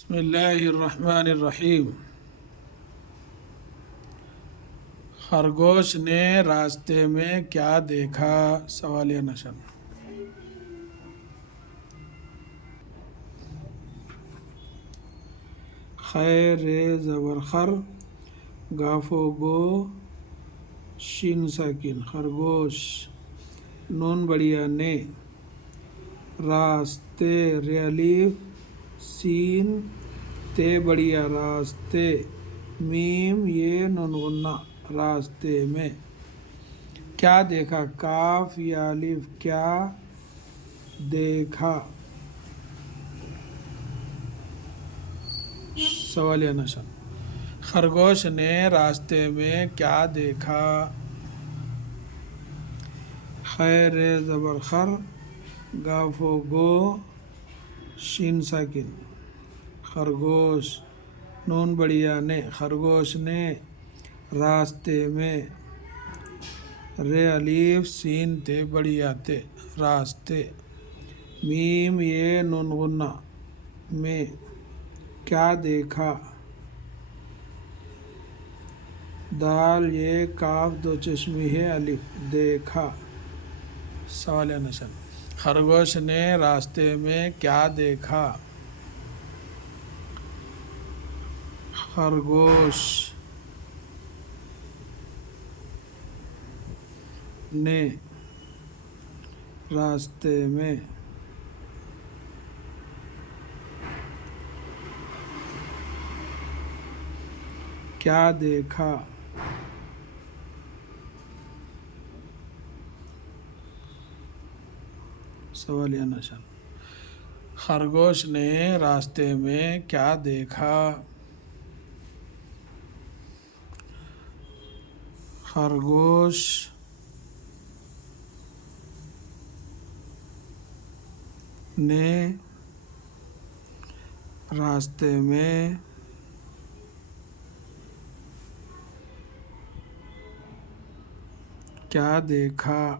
بسم اللہ الرحمن الرحیم۔ خرگوش نے راستے میں کیا دیکھا؟ سوالیہ نشان۔ خیر زبر خر، گاف و گو، شین ساکن، خرگوش، نون بڑیا نے، راستے ر الف سین تے بڑیا راستے، میم یہ نون غنہ راستے میں، کیا دیکھا؟ کاف یا الف کیا دیکھا؟ سوالیہ نشان۔ خرگوش نے راستے میں کیا دیکھا؟ خیر زبر خر، گاف و گو، شین ساکن، خرگوش، نون بڑیا نے، خرگوش نے، راستے میں، ر الف سین تے بڑیا تے، راستے، میم یہ نون غنہ میں، کیا دیکھا؟ دال یہ کاف دو چشمی ہے الف، دیکھا۔ سوالیہ نشان۔ خرگوش نے راستے میں کیا دیکھا؟ خرگوش نے راستے میں کیا دیکھا؟ سوالیہ نشان۔ خرگوش نے راستے میں کیا دیکھا؟ خرگوش نے راستے میں کیا دیکھا؟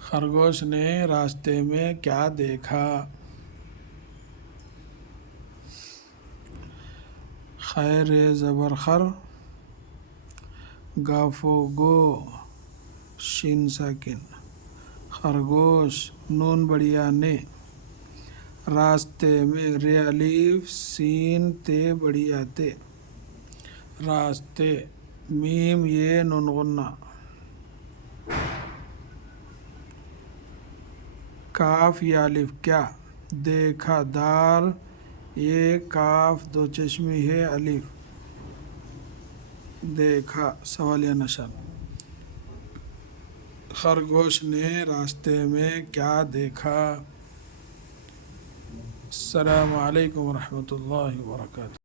خرگوش نے راستے میں کیا دیکھا؟ خیر زبر خر، گاف و گو، شین ساکن، خرگوش، نون بڑیا نے، راستے میں، ر الف سین تے بڑیا تے، راستے، میم یہ نون غنہ، کاف یا الف کیا دیکھا؟ دال یہ کاف دو چشمی ہے الف، دیکھا۔ سوالیہ نشان۔ خرگوش نے راستے میں کیا دیکھا؟ السلام علیکم ورحمۃ اللہ وبرکاتہ۔